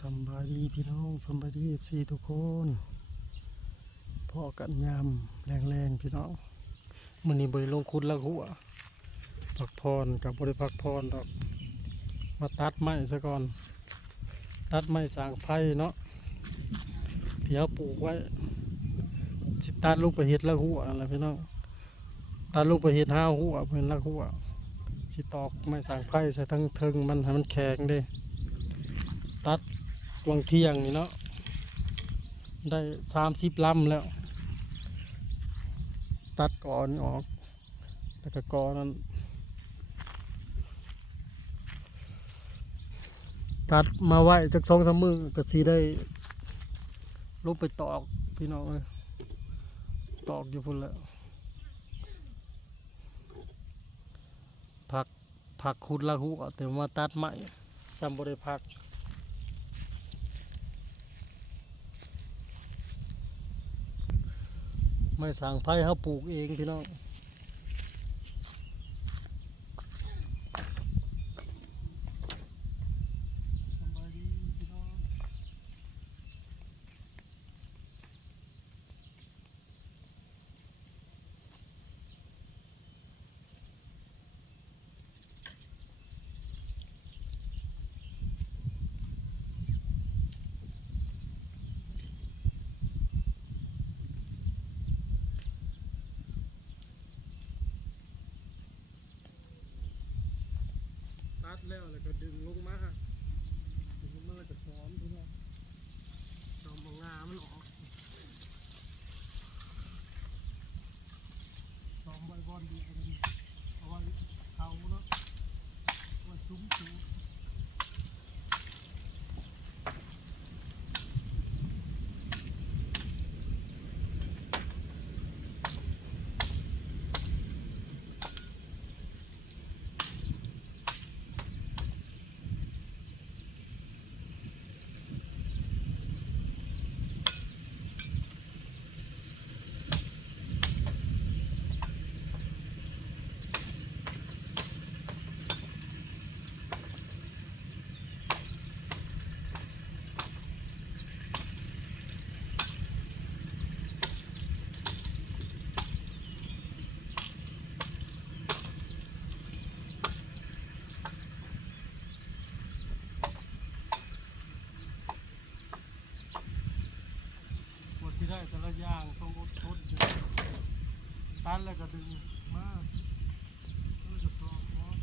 สำบายดีพี่น้องสำบายดีFCทุกคนพ่อกันยามแรงๆพี่น้องมื้อนี้บ่ได้ลงคุดละหัวพักพรกับบ่ได้พักพรดอกมาตัดไม้ซะก่อนตัดไม้สร้างไฟเนาะที่เฮาปลูกไว้สิตัดลงไปเฮ็ดละหัวนั่นแหละพี่น้องตัดลงไปเฮ็ด5หัวเป็นละหัวสิตอกไม้สร้างไฟใส่ทั้งเทิงมันให้มันแข็งเด้ตัดวังเที่ยงนี่เนาะได้30 ลำแล้วตัดก่อนออกแล้วก็ก่อนนั้นตัดมาไว้จาก2-3 มื้อก็สิได้ลงไปตอกพี่น้องเลยตอกอยู่พุ่นแล้วพักขุดละหัวแต่มาตัดใหม่ซ้ำบ่ได้พักไม่สั่งไผ่เขาปลูกเองพี่น้องสบายดีพี่น้องตัดแล้วก็ดึงลงมาแล้วก็ซ้อมพี่น้องซ้อมเอางามันออกซ้อมใบบอลดีเอาไว้เขาเนาะไว้ซุ้มสูงที่ได้แต่ละอย่างต้องอดทนตันแล้วก็ดึงมาจะตอกเนาะ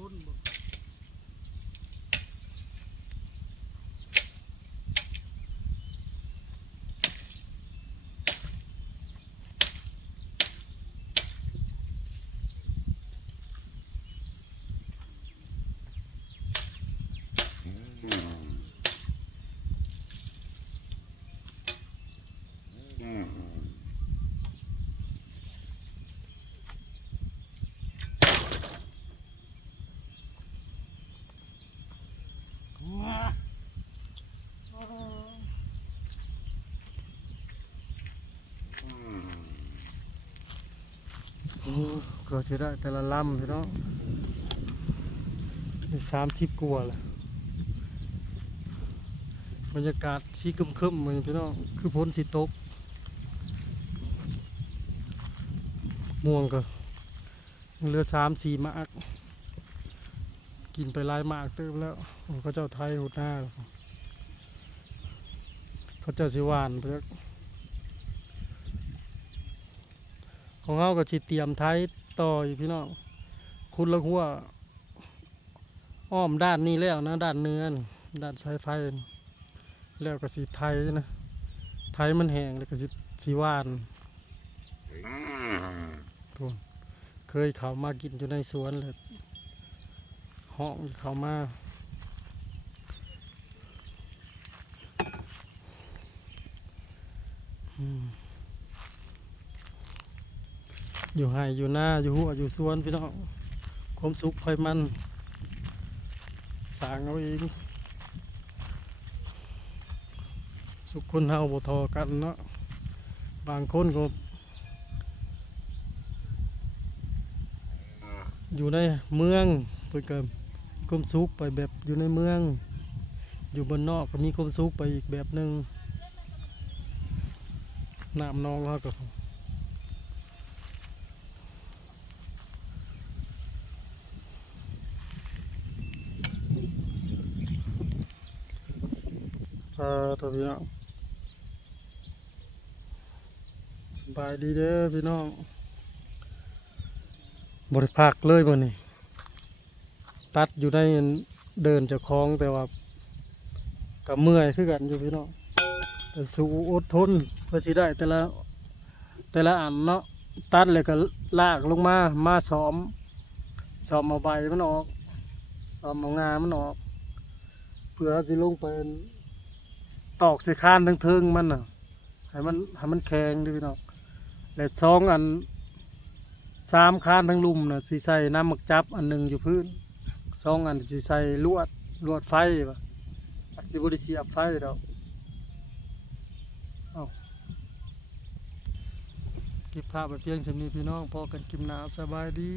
พ้นบ่ ก็จะได้แต่ละลำพี่น้องมี30 กว่าแหละบรรยากาศสีครึ้มๆเหมือนพี่น้องคือพ้นสิตกม่วงก็เหลือ3-4 หมากกินไปหลายหมากเติมแล้วเขาเจ้าไทยหุดหน้าเขาเจ้าสิหวานเพื่อของเขาก็สิเตรียมไทยต่ออยู่พี่น้องคุณละหัวอ้อมด้านนี้แล้วนะด้านเนื้อด้านสายไฟแล้วก็สิไทยนะไทยมันแห้งแล้วก็สิหวานทุกเคยเขามากินอยู่ในสวนเลยห้องเขามาอยู่ไห่อยู่หน้าอยู่หัวอยู่สวนพี่น้องความสุขไฟมันสร้างเอาเองสุขคนเฮาบ่ทอกันเนาะบางคนก็อยู่ในเมืองเพิ่นก็ความสุขไปแบบอยู่ในเมืองอยู่บนนอกก็มีความสุขไปอีกแบบหนึ่งน้ำนองเขาก็ตัวพี่น้องสบายดีเด้อพี่น้องบริภาคเลยบ่นี่ตัดอยู่ในเดินจากคลองแต่ว่ากับเมื่อยคือกันอยู่พี่น้องแต่สู้อดทนเพื่อสิได้แต่ละอันเนาะตัดเลยก็ลากลงมาซ้อมเอาใบมันออกซ้อมเอางามันออกเพื่อสิลงไปตอกใส่คานทั้งเทิงมันน่ะให้มันแข็งดิพี่น้องและ2 อัน3 คานทั้งลุ่มน่ะสิใส่น้ำหมักจับอันหนึ่งอยู่พื้น2 อันสิใส่ลวดไฟป่ะสิบ่ได้เสียบไฟดอกเก็บภาพไปเพียงสำนี้พี่น้องพอกันกินหนาสบายดี